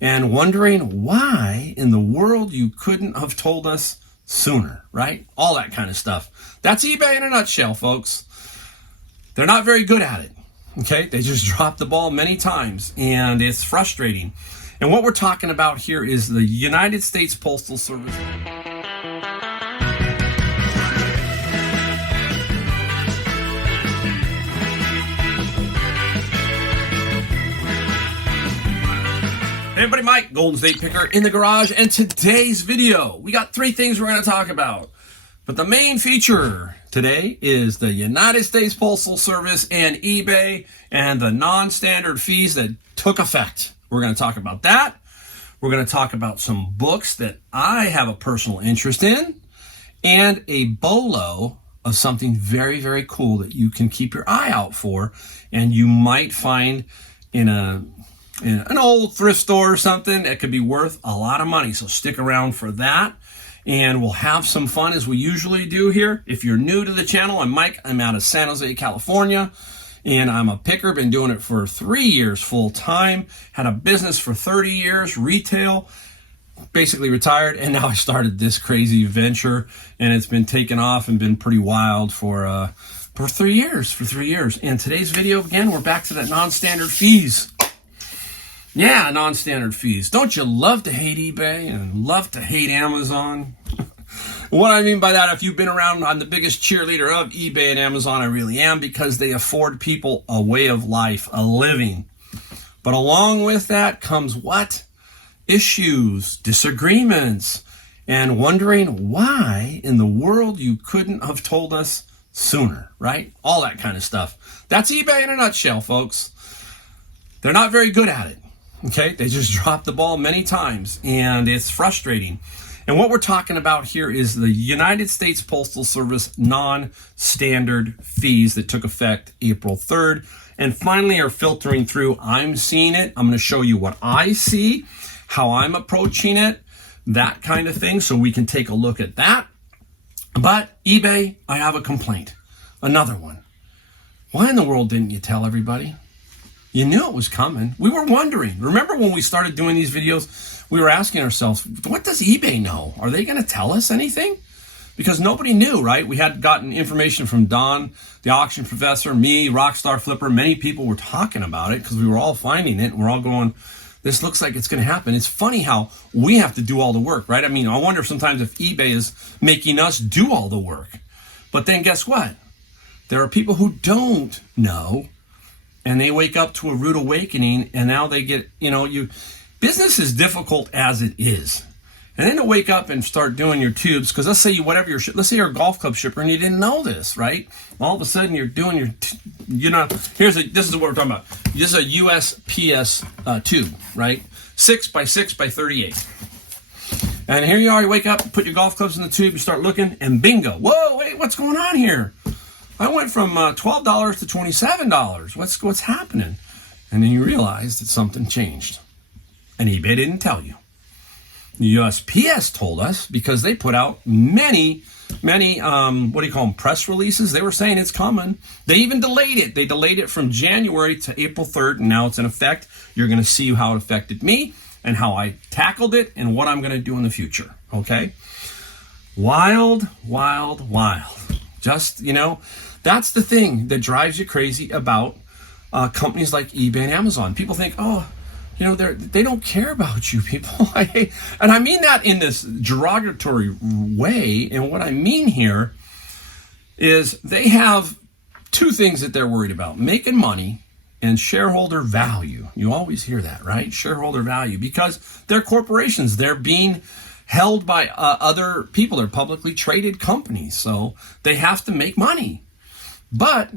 and wondering why in the world you couldn't have told us sooner, right? All that kind of stuff. That's eBay in a nutshell, folks. They're not very good at it, okay? They just drop the ball many times, and it's frustrating. And what we're talking about here is the United States Postal Service. Hey everybody, Mike, Golden State Picker in the garage, and today's video, we got three things we're going to talk about. But the main feature today is the United States Postal Service and eBay and the non-standard fees that took effect. We're going to talk about that. We're going to talk about some books that I have a personal interest in, and a bolo of something very, very cool that you can keep your eye out for, and you might find in an old thrift store or something that could be worth a lot of money. So stick around for that, and we'll have some fun as we usually do here. If you're new to the channel, I'm Mike. I'm out of San Jose, California, and I'm a picker. Been doing it for 3 years full time. Had a business for 30 years, retail, basically retired, and now I started this crazy venture, and it's been taken off and been pretty wild for 3 years. And today's video, again, we're back to that non-standard fees. Yeah, non-standard fees. Don't you love to hate eBay and love to hate Amazon? What I mean by that, if you've been around, I'm the biggest cheerleader of eBay and Amazon. I really am, because they afford people a way of life, a living. But along with that comes what? Issues, disagreements, and wondering why in the world you couldn't have told us sooner, right? All that kind of stuff. That's eBay in a nutshell, folks. They're not very good at it. Okay, they just drop the ball many times, and it's frustrating. And what we're talking about here is the United States Postal Service non-standard fees that took effect April 3rd and finally are filtering through. I'm seeing it. I'm going to show you what I see, how I'm approaching it, that kind of thing, so we can take a look at that. But eBay, I have a complaint. Another one. Why in the world didn't you tell everybody? You knew it was coming. We were wondering. Remember when we started doing these videos, we were asking ourselves, what does eBay know? Are they going to tell us anything? Because nobody knew, right? We had gotten information from Don, the auction professor, me, Rockstar Flipper. Many people were talking about it because we were all finding it. And we're all going, this looks like it's going to happen. It's funny how we have to do all the work, right? I mean, I wonder sometimes if eBay is making us do all the work. But then guess what? There are people who don't know, and they wake up to a rude awakening, and now they get, business is difficult as it is. And then to wake up and start doing your tubes, because let's say let's say you're a golf club shipper and you didn't know this, right? All of a sudden you're doing this is what we're talking about. This is a USPS tube, right? 6 by 6 by 38. And here you are, you wake up, put your golf clubs in the tube, you start looking, and bingo. Whoa, wait, what's going on here? I went from $12 to $27. What's happening? And then you realize that something changed. And eBay didn't tell you. The USPS told us, because they put out many, press releases. They were saying it's coming. They even delayed it. They delayed it from January to April 3rd, and now it's in effect. You're going to see how it affected me and how I tackled it and what I'm going to do in the future, okay? Wild, wild, wild. Just, that's the thing that drives you crazy about companies like eBay and Amazon. People think, they don't care about you people. And I mean that in this derogatory way. And what I mean here is they have two things that they're worried about: making money and shareholder value. You always hear that, right? Shareholder value, because they're corporations. They're being held by other people. They're publicly traded companies, so they have to make money. But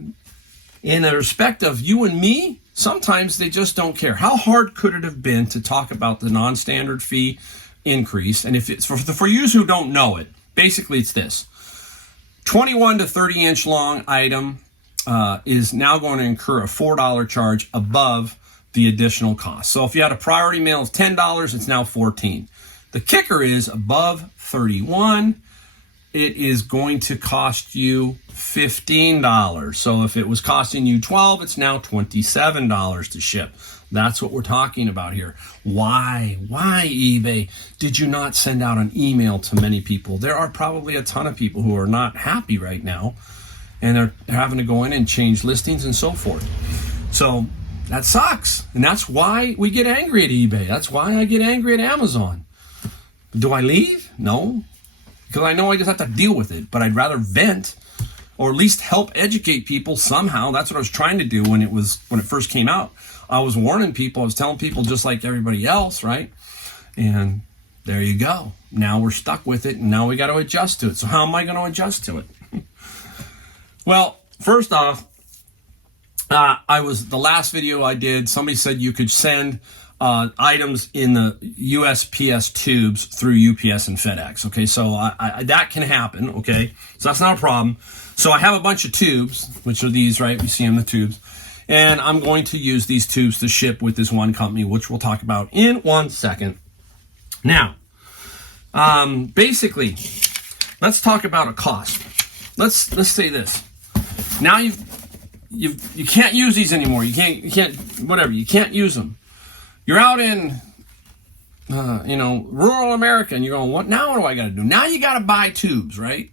in the respect of you and me, sometimes they just don't care. How hard could it have been to talk about the non-standard fee increase? And if it's for you who don't know it, basically it's this: 21 to 30 inch long item is now going to incur a $4 charge above the additional cost. So if you had a priority mail of $10, it's now $14. The kicker is above 31, it is going to cost you $15. So if it was costing you $12, it's now $27 to ship. That's what we're talking about here. Why eBay did you not send out an email to many people? There are probably a ton of people who are not happy right now, and they're having to go in and change listings and so forth. So that sucks, and that's why we get angry at eBay. That's why I get angry at Amazon. Do I leave? No, because I know I just have to deal with it, but I'd rather vent or at least help educate people somehow. That's what I was trying to do when it first came out. I was warning people. I was telling people just like everybody else, right? And there you go. Now we're stuck with it, and now we got to adjust to it. So how am I going to adjust to it? Well, first off, the last video I did, somebody said you could send items in the USPS tubes through UPS and FedEx. Okay, so that can happen. Okay, so that's not a problem. So I have a bunch of tubes, which are these, right? You see them, the tubes. And I'm going to use these tubes to ship with this one company, which we'll talk about in 1 second. Now, basically, let's talk about a cost. Let's say this. Now you can't use these anymore. You can't whatever. You can't use them. You're out in rural America, and you're going, what do I got to do? Now you got to buy tubes, right?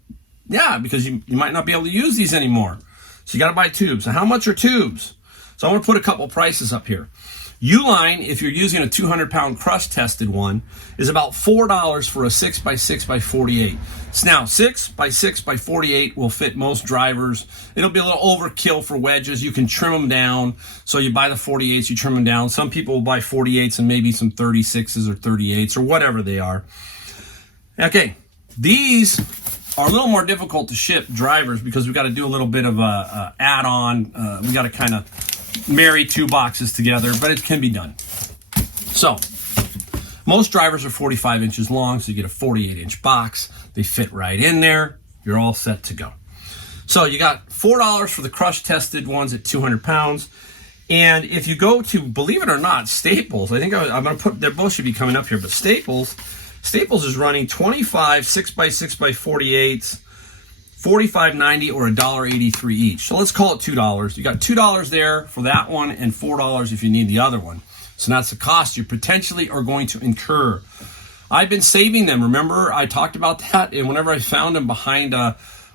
Yeah, because you might not be able to use these anymore. So you got to buy tubes. And how much are tubes? So I'm going to put a couple prices up here. Uline, if you're using a 200-pound crust-tested one, is about $4 for a 6x6x48. So now, 6x6x48 will fit most drivers. It'll be a little overkill for wedges. You can trim them down. So you buy the 48s, you trim them down. Some people will buy 48s and maybe some 36s or 38s or whatever they are. Okay, these are a little more difficult to ship drivers because we've got to do a little bit of a add-on. We got to kind of marry two boxes together, but it can be done. So most drivers are 45 inches long, so you get a 48-inch box. They fit right in there. You're all set to go. So you got $4 for the crush-tested ones at 200 pounds. And if you go to, believe it or not, Staples, I think I'm going to put, they both should be coming up here, but Staples is running 25 6x6x48s, $45.90 or $1.83 each. So let's call it $2. You got $2 there for that one and $4 if you need the other one. So that's the cost you potentially are going to incur. I've been saving them. Remember, I talked about that, and whenever I found them behind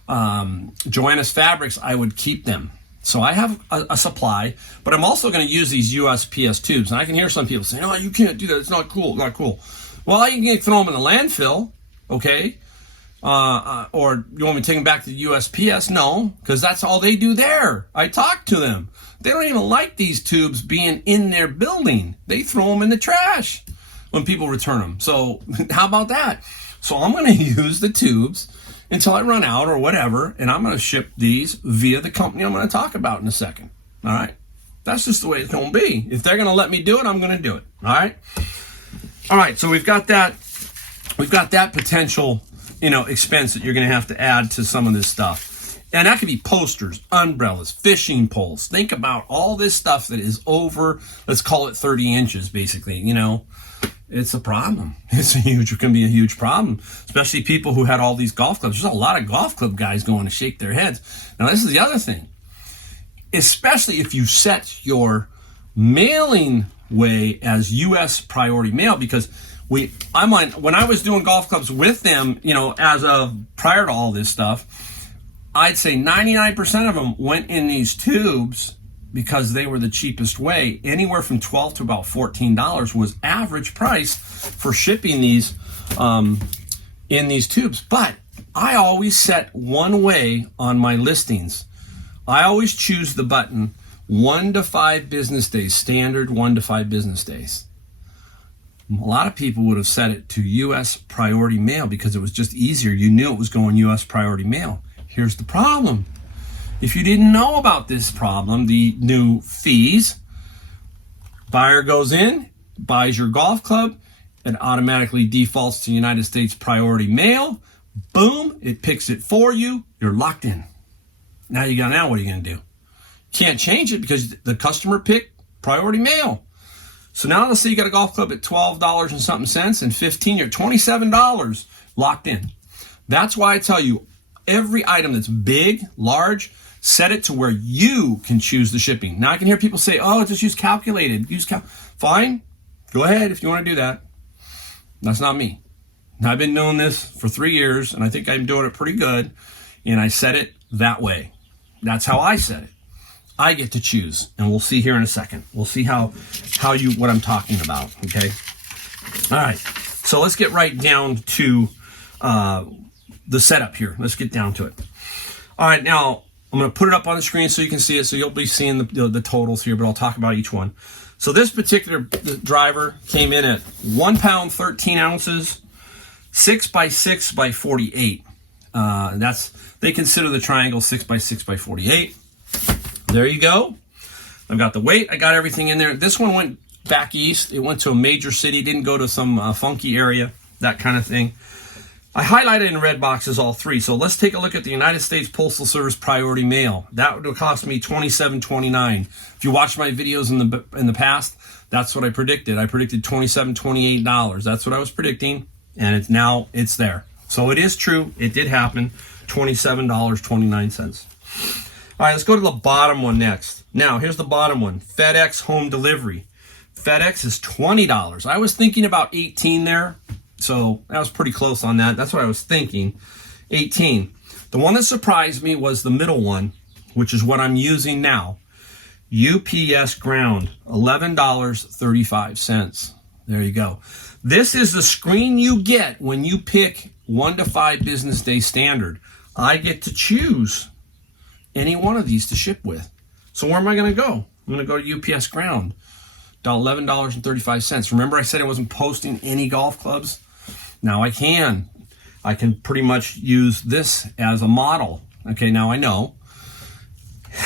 Joanna's Fabrics, I would keep them. So I have a supply, but I'm also going to use these USPS tubes. And I can hear some people saying, "Oh, you can't do that. It's not cool. Not cool." Well, you can throw them in the landfill, okay? Or you want me to take them back to the USPS? No, because that's all they do there. I talked to them. They don't even like these tubes being in their building. They throw them in the trash when people return them. So how about that? So I'm going to use the tubes until I run out or whatever, and I'm going to ship these via the company I'm going to talk about in a second. All right? That's just the way it's going to be. If they're going to let me do it, I'm going to do it. All right? All right, so we've got that potential, expense that you're going to have to add to some of this stuff. And that could be posters, umbrellas, fishing poles. Think about all this stuff that is over, let's call it 30 inches, basically. It's a problem. It can be a huge problem, especially people who had all these golf clubs. There's a lot of golf club guys going to shake their heads. Now, this is the other thing, especially if you set your mailing way as U.S. priority mail, because when I was doing golf clubs with them, as of prior to all this stuff, I'd say 99% of them went in these tubes because they were the cheapest way. Anywhere from $12 to about $14 was average price for shipping these in these tubes. But I always set one way on my listings. I always choose the button 1 to 5 business days, standard 1 to 5 business days. A lot of people would have set it to U.S. priority mail because it was just easier. You knew it was going U.S. priority mail. Here's the problem. If you didn't know about this problem, the new fees, buyer goes in, buys your golf club, it automatically defaults to United States priority mail. Boom, it picks it for you. You're locked in. Now what are you going to do? Can't change it because the customer picked priority mail. So now let's say you got a golf club at $12 and something cents and 15, you're $27 locked in. That's why I tell you every item that's big, large, Set it to where you can choose the shipping. Now I can hear people say, oh, just use calculated. Fine. Go ahead if you want to do that. That's not me. I've been doing this for 3 years, and I think I'm doing it pretty good, and I set it that way. That's how I set it. I get to choose, and we'll see here in a second. We'll see what I'm talking about, okay? All right, so let's get right down to the setup here. Let's get down to it. All right, now I'm going to put it up on the screen so you can see it, so you'll be seeing the totals here, but I'll talk about each one. So this particular driver came in at 1 pound, 13 ounces, 6 by 6 by 48. They consider the triangle 6 by 6 by 48. There you go. I've got the weight. I got everything in there. This one went back east. It went to a major city. Didn't go to some funky area, that kind of thing. I highlighted in red boxes all three. So let's take a look at the United States Postal Service Priority Mail. That would cost me $27.29. If you watch my videos in the past, that's what I predicted. I predicted $27, $28. That's what I was predicting, and it's there. So it is true. It did happen. $27.29. All right, let's go to the bottom one next. Now, here's the bottom one. FedEx home delivery. FedEx is $20. I was thinking about 18 there. So I was pretty close on that. That's what I was thinking. 18. The one that surprised me was the middle one, which is what I'm using now. UPS ground, $11.35. There you go. This is the screen you get when you pick 1 to 5 business day standard. I get to choose any one of these to ship with. So where am I going to go? I'm going to go to UPS ground, $11.35. Remember I said I wasn't posting any golf clubs? Now I can pretty much use this as a model. Okay, now I know.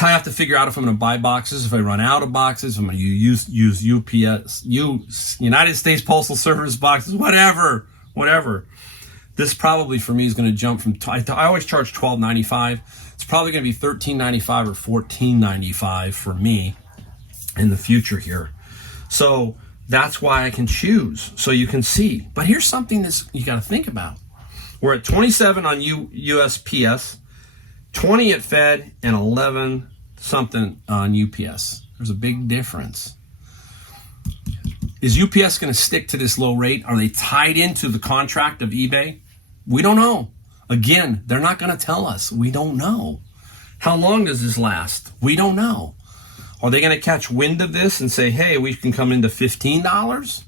I have to figure out if I'm going to buy boxes, if I run out of boxes, if I'm going to use UPS, United States Postal Service boxes, whatever. This probably for me is going to jump from, I always charge $12.95. It's probably going to be $13.95 or $14.95 for me in the future here. So that's why I can choose, so you can see. But here's something that you got to think about. We're at 27 on USPS, 20 at Fed, and 11 something on UPS. There's a big difference. Is UPS going to stick to this low rate? Are they tied into the contract of eBay? We don't know. Again, they're not going to tell us. We don't know. How long does this last? We don't know. Are they going to catch wind of this and say, hey, we can come into $15?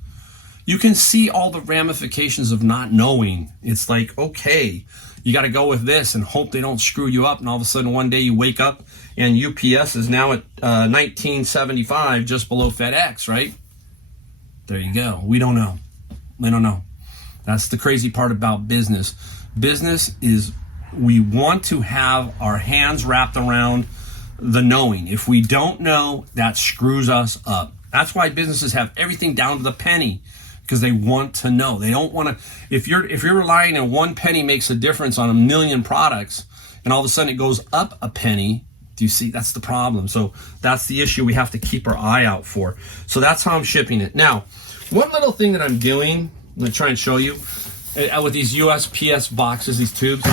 You can see all the ramifications of not knowing. It's like, okay, you got to go with this and hope they don't screw you up. And all of a sudden one day you wake up and UPS is now at $19.75, just below FedEx, right? There you go. We don't know. We don't know. That's the crazy part about business. Business is we want to have our hands wrapped around the knowing. If we don't know, that screws us up. That's why businesses have everything down to the penny, because they want to know. They don't want to. If you're relying on 1 penny makes a difference on 1 million products, and all of a sudden it goes up a penny. Do you see? That's the problem. So that's the issue we have to keep our eye out for. So that's how I'm shipping it. Now, one little thing that I'm doing, I'm going to try and show you with these USPS boxes, these tubes.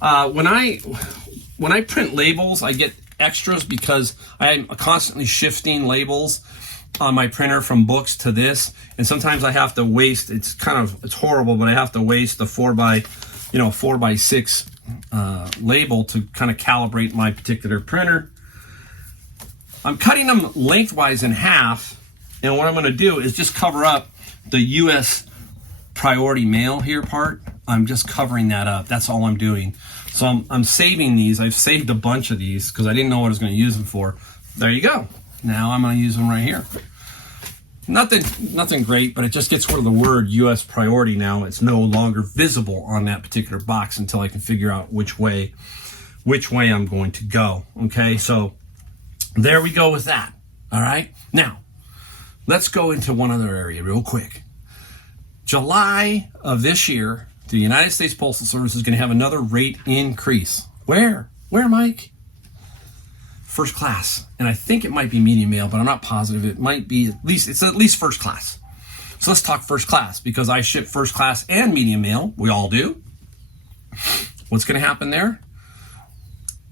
When I print labels, I get extras because I'm constantly shifting labels on my printer from books to this, and sometimes I have to waste. It's horrible, but I have to waste the 4x6 label to kind of calibrate my particular printer. I'm cutting them lengthwise in half, and what I'm going to do is just cover up the US priority mail here part. I'm just covering that up. That's all I'm doing. So I'm saving these. I've saved a bunch of these because I didn't know what I was going to use them for. There you go. Now I'm going to use them right here. Nothing great, but it just gets rid of the word US priority now. It's no longer visible on that particular box until I can figure out which way I'm going to go. Okay, so there we go with that. All right. Now, let's go into one other area real quick. July of this year, the United States Postal Service is going to have another rate increase. Where, Mike? First class. And I think it might be medium mail, but I'm not positive. It might be at least first class. So let's talk first class, because I ship first class and medium mail. We all do. What's going to happen there?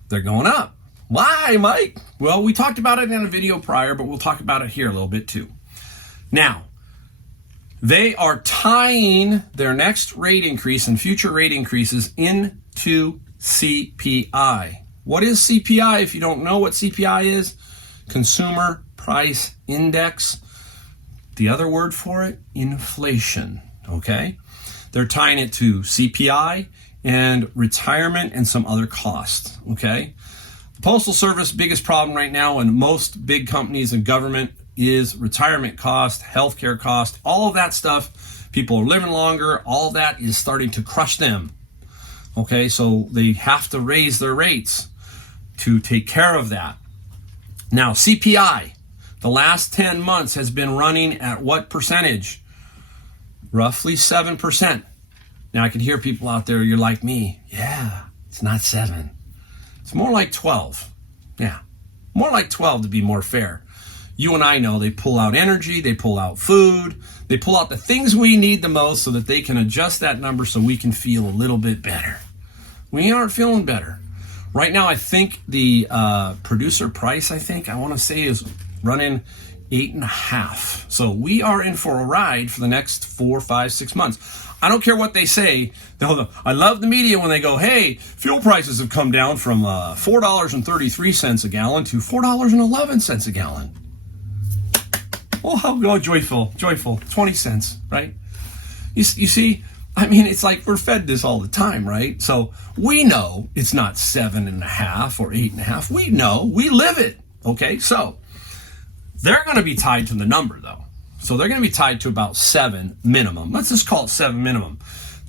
They're going up. Why, Mike? Well, we talked about it in a video prior, but we'll talk about it here a little bit too. Now, they are tying their next rate increase and future rate increases into CPI. What is CPI? If you don't know what CPI is, Consumer Price Index. The other word for it, inflation, okay? They're tying it to CPI and retirement and some other costs, okay? The Postal Service biggest problem right now in most big companies and government is retirement cost, healthcare cost, all of that stuff. People are living longer. All of that is starting to crush them. Okay, so they have to raise their rates to take care of that. Now, CPI, the last 10 months has been running at what percentage? Roughly 7%. Now, I can hear people out there, you're like me. Yeah, it's not 7. It's more like 12. Yeah, more like 12 to be more fair. You and I know they pull out energy, they pull out food, they pull out the things we need the most so that they can adjust that number so we can feel a little bit better. We aren't feeling better. Right now, I think the producer price, I want to say is running 8.5. So we are in for a ride for the next 4, 5, 6 months. I don't care what they say. I love the media when they go, hey, fuel prices have come down from $4.33 a gallon to $4.11 a gallon. Oh, how joyful, 20 cents, right? You see, I mean, it's like we're fed this all the time, right? So we know it's not 7.5 or 8.5. We know, we live it, okay? So they're going to be tied to the number, though. So they're going to be tied to about 7 minimum. Let's just call it 7 minimum.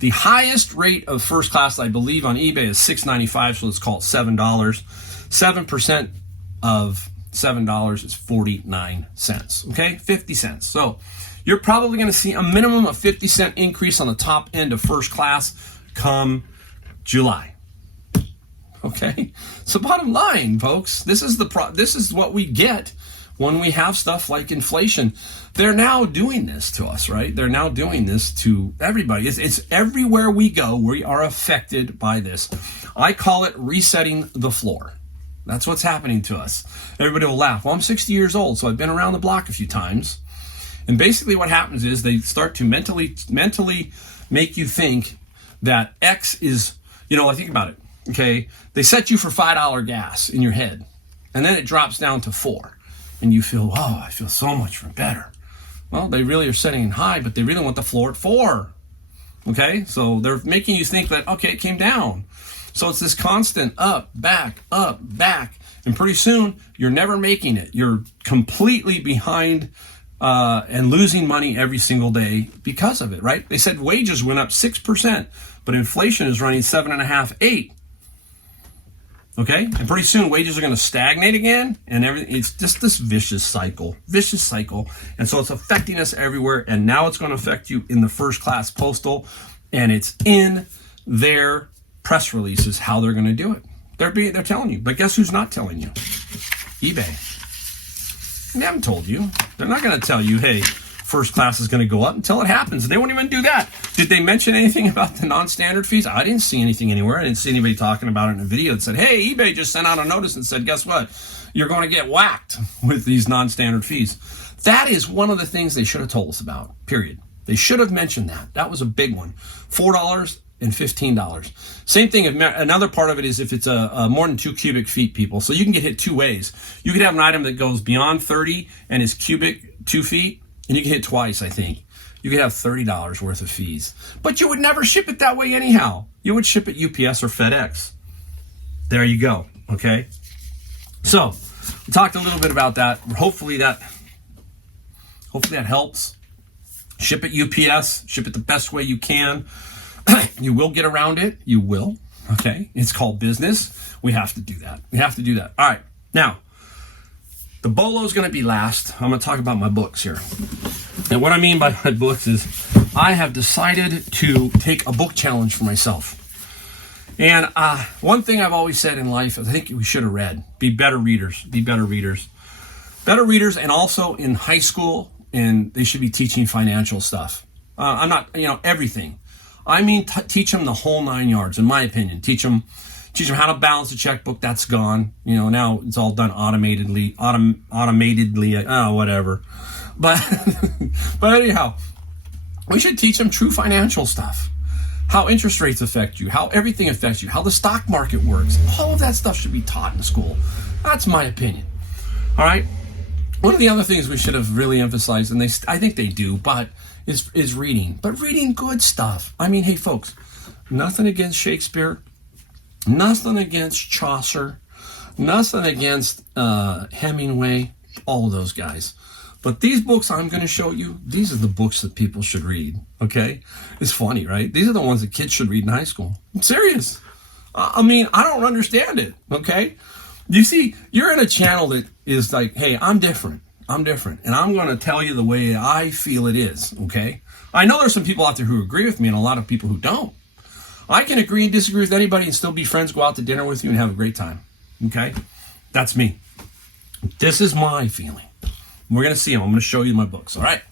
The highest rate of first class, I believe, on eBay is $6.95, so let's call it $7. 7% of $7 is 49 cents, okay? 50 cents. So you're probably going to see a minimum of 50-cent increase on the top end of first class come July. Okay? So bottom line, folks, this is what we get when we have stuff like inflation. They're now doing this to us, right? They're now doing this to everybody. It's everywhere we go, we are affected by this. I call it resetting the floor. That's what's happening to us. Everybody will laugh. Well, I'm 60 years old, so I've been around the block a few times. And basically what happens is they start to mentally make you think that X is, I think about it, okay? They set you for $5 gas in your head, and then it drops down to 4. And you feel, oh, I feel so much better. Well, they really are setting it high, but they really want the floor at 4. Okay? So they're making you think that, okay, it came down. So it's this constant up, back, and pretty soon you're never making it. You're completely behind and losing money every single day because of it, right? They said wages went up 6%, but inflation is running 7.5%, 8%. Okay? And pretty soon wages are going to stagnate again, and everything. It's just this vicious cycle. And so it's affecting us everywhere, and now it's going to affect you in the first class postal, and it's in their press releases how they're going to do it. They're telling you. But guess who's not telling you? eBay. They haven't told you. They're not going to tell you, hey, first class is going to go up until it happens. They won't even do that. Did they mention anything about the non-standard fees? I didn't see anything anywhere. I didn't see anybody talking about it in a video that said, hey, eBay just sent out a notice and said, guess what? You're going to get whacked with these non-standard fees. That is one of the things they should have told us about, period. They should have mentioned that. That was a big one. $4 and $15. Same thing. Another part of it is if it's a more than 2 cubic feet, people. So you can get hit 2 ways. You could have an item that goes beyond 30 and is cubic 2 feet, and you can hit twice, I think. You could have $30 worth of fees. But you would never ship it that way anyhow. You would ship it UPS or FedEx. There you go. Okay? So, we talked a little bit about that. Hopefully that helps. Ship it UPS. Ship it the best way you can. You will get around it. You will. Okay? It's called business. We have to do that. All right. Now, the bolo is going to be last. I'm going to talk about my books here. And what I mean by my books is I have decided to take a book challenge for myself. And one thing I've always said in life, I think we should have read. Be better readers. Better readers, and also in high school, and they should be teaching financial stuff. I'm not, everything. I mean, teach them the whole 9 yards, in my opinion. Teach them Teach them how to balance a checkbook. That's gone. You know, now it's all done automatedly, whatever. But, but anyhow, we should teach them true financial stuff. How interest rates affect you, how everything affects you, how the stock market works. All of that stuff should be taught in school. That's my opinion. All right. One of the other things we should have really emphasized, and I think they do, but is reading. But reading good stuff. I mean, hey, folks, nothing against Shakespeare, nothing against Chaucer, nothing against Hemingway, all of those guys. But these books I'm going to show you, these are the books that people should read, okay? It's funny, right? These are the ones that kids should read in high school. I'm serious. I mean, I don't understand it, okay? You see, you're in a channel that is like, hey, I'm different, and I'm going to tell you the way I feel it is, okay? I know there's some people out there who agree with me and a lot of people who don't. I can agree and disagree with anybody and still be friends, go out to dinner with you and have a great time, okay? That's me. This is my feeling. We're going to see them. I'm going to show you my books, all right?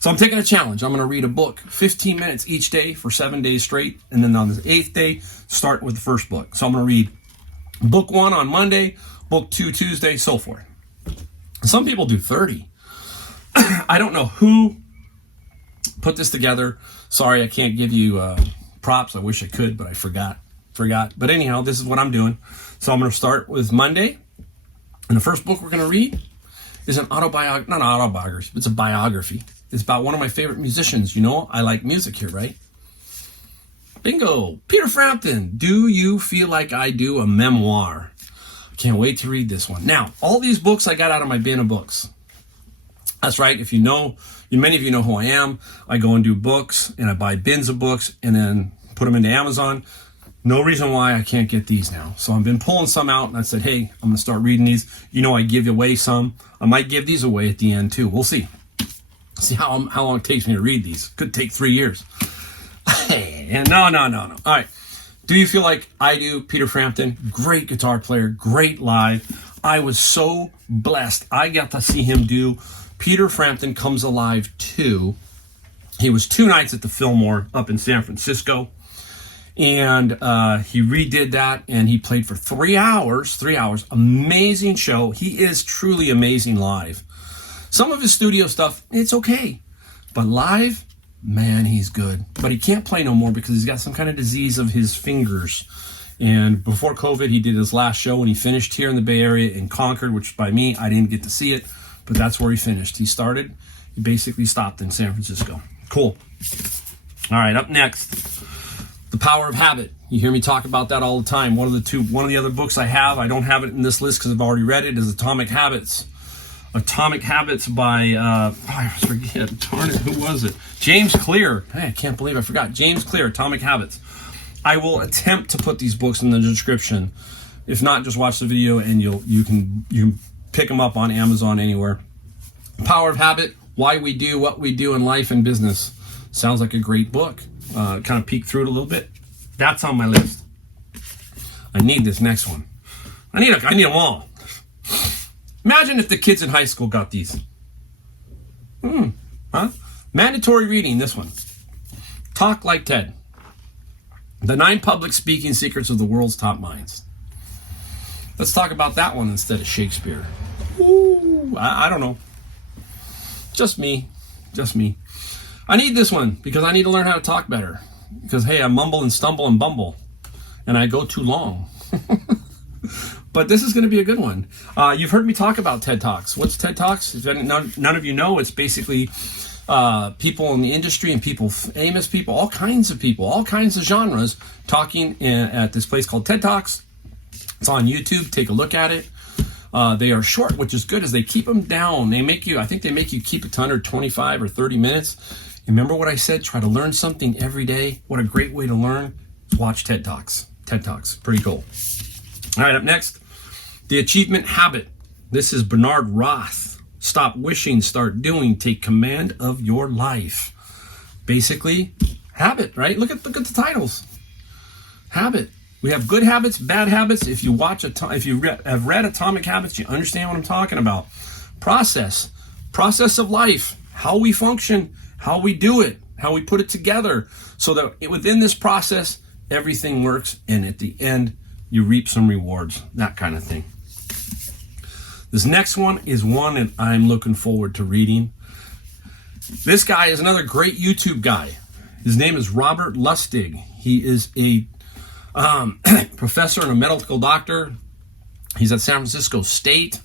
So I'm taking a challenge. I'm going to read a book 15 minutes each day for 7 days straight, and then on the 8th day, start with the first book. So I'm going to read book 1 on Monday, book 2 Tuesday, so forth. Some people do 30. I don't know who put this together. Sorry, I can't give you props. I wish I could, but I forgot. But anyhow, this is what I'm doing. So I'm going to start with Monday, and the first book we're going to read is not an autobiography, it's a biography. It's about one of my favorite musicians. You know, I like music here, right? Bingo! Peter Frampton, Do You Feel Like I Do? A memoir. I can't wait to read this one. Now, all these books I got out of my bin of books. That's right. If you know, many of you know who I am. I go and do books, and I buy bins of books, and then put them into Amazon. No reason why I can't get these now. So I've been pulling some out, and I said, hey, I'm going to start reading these. You know, I give away some. I might give these away at the end, too. We'll see. See how long it takes me to read these. Could take 3 years. No. All right. Do You Feel Like I Do? Peter Frampton, great guitar player, great live. I was so blessed. I got to see him do Peter Frampton Comes Alive 2. He was 2 nights at the Fillmore up in San Francisco. And he redid that, and he played for 3 hours. Amazing show. He is truly amazing live. Some of his studio stuff, it's okay. But live, man, he's good. But he can't play no more because he's got some kind of disease of his fingers. And before COVID, he did his last show when he finished here in the Bay Area in Concord, which by me, I didn't get to see it. But that's where he finished. He basically stopped in San Francisco. Cool. All right, up next. The Power of Habit. You hear me talk about that all the time. One of the other books I have, I don't have it in this list because I've already read it, is Atomic Habits. Atomic Habits by, I forget, darn it, who was it? James Clear. Hey, I can't believe I forgot. James Clear, Atomic Habits. I will attempt to put these books in the description. If not, just watch the video and you can pick them up on Amazon anywhere. Power of Habit, Why We Do What We Do in Life and Business. Sounds like a great book. Kind of peek through it a little bit. That's on my list. I need this next one. I need them all. Imagine if the kids in high school got these. Mandatory reading, this one. Talk Like Ted. The 9 Public Speaking Secrets of the World's Top Minds. Let's talk about that one instead of Shakespeare. Ooh, I don't know. Just me. I need this one because I need to learn how to talk better. Because, hey, I mumble and stumble and bumble. And I go too long. But this is going to be a good one. You've heard me talk about TED Talks. What's TED Talks? If none of you know, it's basically people in the industry and famous people, all kinds of people, all kinds of genres talking at this place called TED Talks. It's on YouTube. Take a look at it. They are short, which is good, as they keep them down. I think they make you keep it to under 25 or 30 minutes. Remember what I said? Try to learn something every day. What a great way to learn. Watch TED Talks. TED Talks. Pretty cool. All right, up next, The Achievement Habit. This is Bernard Roth. Stop wishing, start doing. Take command of your life. Basically, habit, right? Look at the titles. Habit. We have good habits, bad habits. If you have read Atomic Habits, you understand what I'm talking about. Process of life, how we function, how we do it, how we put it together, so that within this process, everything works, and at the end, you reap some rewards, that kind of thing. This next one is one that I'm looking forward to reading. This guy is another great YouTube guy. His name is Robert Lustig. He is a professor and a medical doctor. He's at San Francisco State,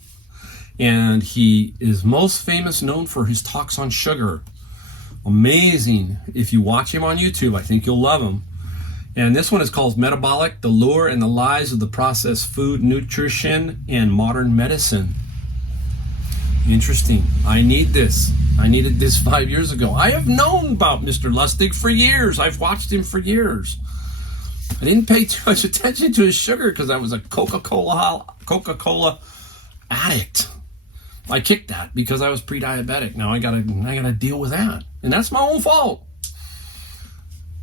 and he is most famous known for his talks on sugar. Amazing. If you watch him on YouTube, I think you'll love him. And this one is called Metabolic, the Lure and the Lies of the Processed Food, Nutrition, and Modern Medicine. Interesting. I need this. I needed this 5 years ago. I have known about Mr. Lustig for years. I've watched him for years. I didn't pay too much attention to his sugar because I was a Coca-Cola addict. I kicked that because I was pre-diabetic. Now I gotta deal with that. And that's my own fault.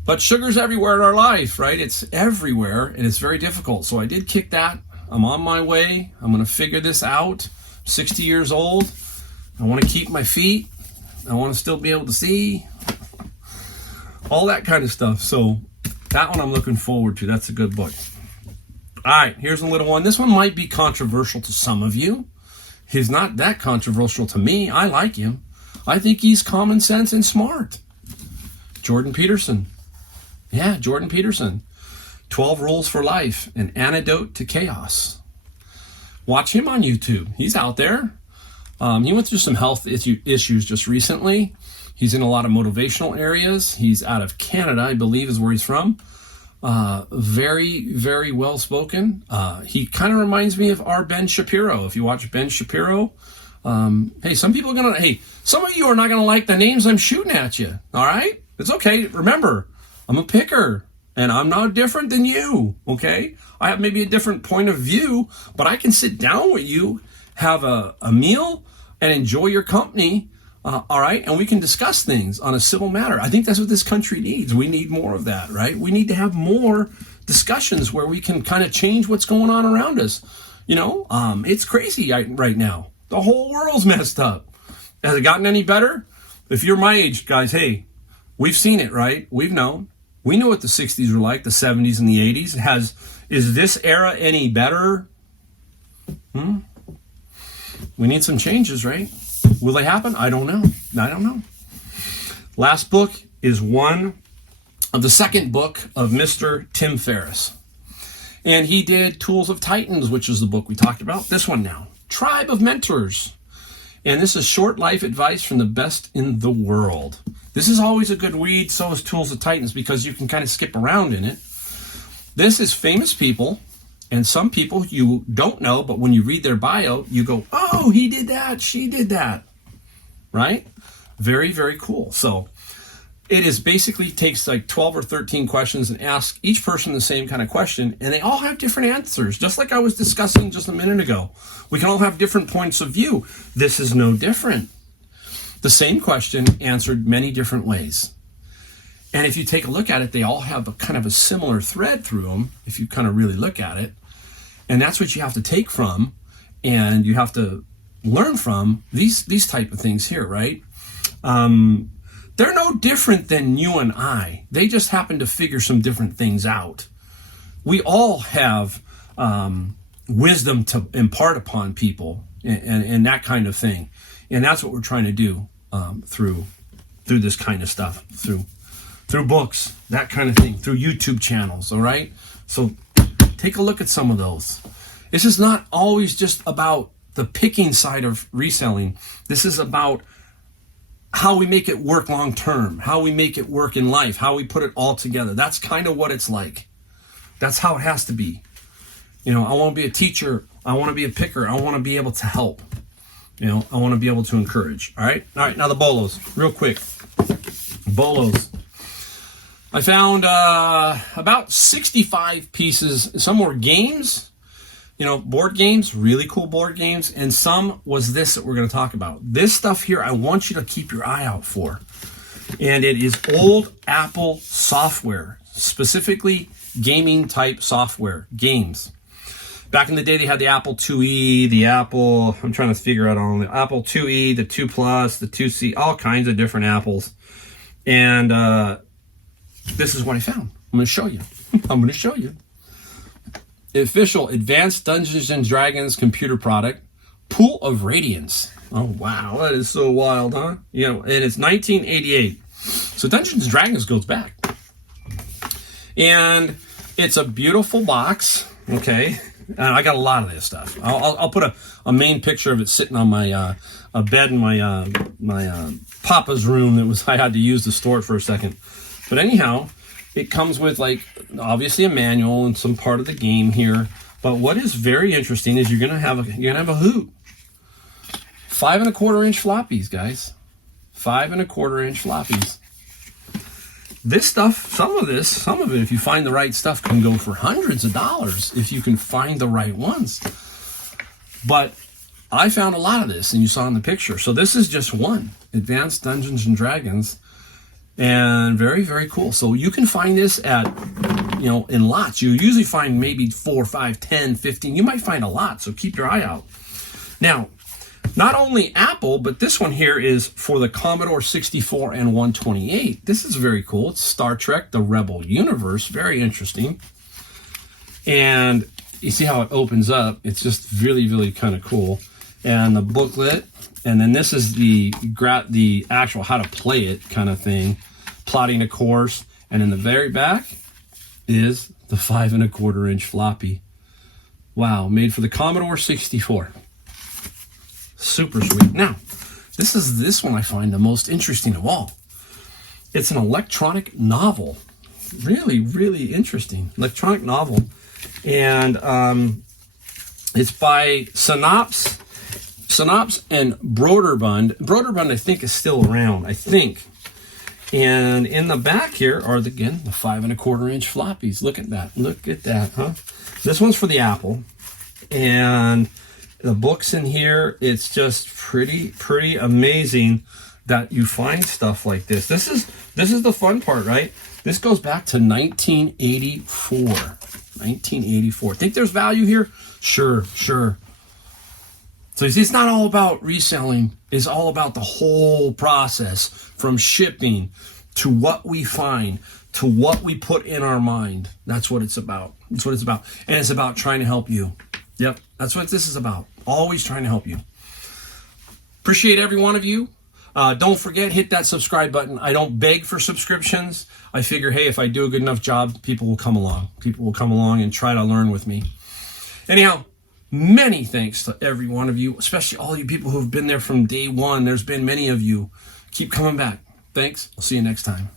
But sugar's everywhere in our life, right? It's everywhere, and it's very difficult. So I did kick that. I'm on my way. I'm going to figure this out. 60 years old. I want to keep my feet. I want to still be able to see. All that kind of stuff. So that one I'm looking forward to. That's a good book. All right, here's a little one. This one might be controversial to some of you. He's not that controversial to me. I like him. I think he's common sense and smart. Jordan Peterson. Yeah, Jordan Peterson. 12 Rules for Life, an Antidote to Chaos. Watch him on YouTube. He's out there. He went through some health issues just recently. He's in a lot of motivational areas. He's out of Canada, I believe is where he's from. Very, very well-spoken. He kind of reminds me of our Ben Shapiro. If you watch Ben Shapiro, hey, some of you are not going to like the names I'm shooting at you. All right? It's okay. Remember, I'm a picker, and I'm not different than you, okay? I have maybe a different point of view, but I can sit down with you, have a meal, and enjoy your company, all right? And we can discuss things on a civil matter. I think that's what this country needs. We need more of that, right? We need to have more discussions where we can kind of change what's going on around us. You know, it's crazy right now. The whole world's messed up. Has it gotten any better? If you're my age, guys, hey, we've seen it, right? We've known. We know what the 60s were like, the 70s and the 80s. Is this era any better? We need some changes, right? Will they happen? I don't know. Last book is the second book of Mr. Tim Ferriss. And he did Tools of Titans, which is the book we talked about. This one now, Tribe of Mentors. And this is short life advice from the best in the world. This is always a good read, so is Tools of Titans, because you can kind of skip around in it. This is famous people, and some people you don't know, but when you read their bio, you go, oh, he did that, she did that, right? Very, very cool. So it is basically takes like 12 or 13 questions and asks each person the same kind of question, and they all have different answers, just like I was discussing just a minute ago. We can all have different points of view. This is no different. The same question answered many different ways. And if you take a look at it, they all have a kind of a similar thread through them, if you kind of really look at it. And that's what you have to take from, and you have to learn from these type of things here, right? They're no different than you and I. They just happen to figure some different things out. We all have wisdom to impart upon people and that kind of thing. And that's what we're trying to do through this kind of stuff, through books, that kind of thing, through YouTube channels, all right? So take a look at some of those. This is not always just about the picking side of reselling. This is about how we make it work long term, how we make it work in life, how we put it all together. That's kind of what it's like. That's how it has to be. You know, I want to be a teacher. I want to be a picker. I want to be able to help. You know, I want to be able to encourage. All right. Now the bolos, real quick. Bolos. I found about 65 pieces. Some were games, you know, board games, really cool board games. And some was this that we're going to talk about. This stuff here, I want you to keep your eye out for. And it is old Apple software, specifically gaming type software, games. Back in the day, they had the Apple IIe, the Apple, I'm trying to figure out all the Apple IIe, the 2 Plus, the 2C, all kinds of different Apples. And this is what I found. I'm going to show you. official Advanced Dungeons and Dragons computer product, Pool of Radiance. Oh, wow. That is so wild, huh? You know, and it's 1988. So Dungeons and Dragons goes back. And it's a beautiful box, okay? And I got a lot of this stuff. I'll put a main picture of it sitting on my a bed in my papa's room that I had to use to store it for a second. But anyhow, it comes with, like, obviously a manual and some part of the game here. But what is very interesting is you're gonna have a hoot. 5 1/4 inch floppies, guys. 5 1/4 inch floppies. This stuff, some of it, if you find the right stuff, can go for hundreds of dollars if you can find the right ones. But I found a lot of this, and you saw in the picture. So this is just one, Advanced Dungeons and Dragons, and very, very cool. So you can find this at, you know, in lots. You usually find maybe 4, 5, 10, 15. You might find a lot, so keep your eye out. Now, not only Apple, but this one here is for the Commodore 64 and 128. This is very cool. It's Star Trek, the Rebel Universe. Very interesting. And you see how it opens up. It's just really, really kind of cool. And the booklet. And then this is the actual how to play it kind of thing. Plotting a course. And in the very back is the 5 1/4 inch floppy. Wow, made for the Commodore 64. Super sweet. Now, this one I find the most interesting of all. It's an electronic novel. Really, really interesting. Electronic novel. And it's by Synopsis and Broderbund. Broderbund, I think, is still around. I think. And in the back here are, again, the 5 1/4 inch floppies. Look at that. Look at that, huh? This one's for the Apple. And the books in here, it's just pretty amazing that you find stuff like this. This is the fun part, right? This goes back to 1984. 1984. Think there's value here? Sure. So you see, it's not all about reselling. It's all about the whole process, from shipping to what we find to what we put in our mind. That's what it's about. That's what it's about. And it's about trying to help you. Yep, that's what this is about. Always trying to help you. Appreciate every one of you. Don't forget, hit that subscribe button. I don't beg for subscriptions. I figure, hey, if I do a good enough job, people will come along. People will come along and try to learn with me. Anyhow, many thanks to every one of you, especially all you people who have been there from day one. There's been many of you. Keep coming back. Thanks. I'll see you next time.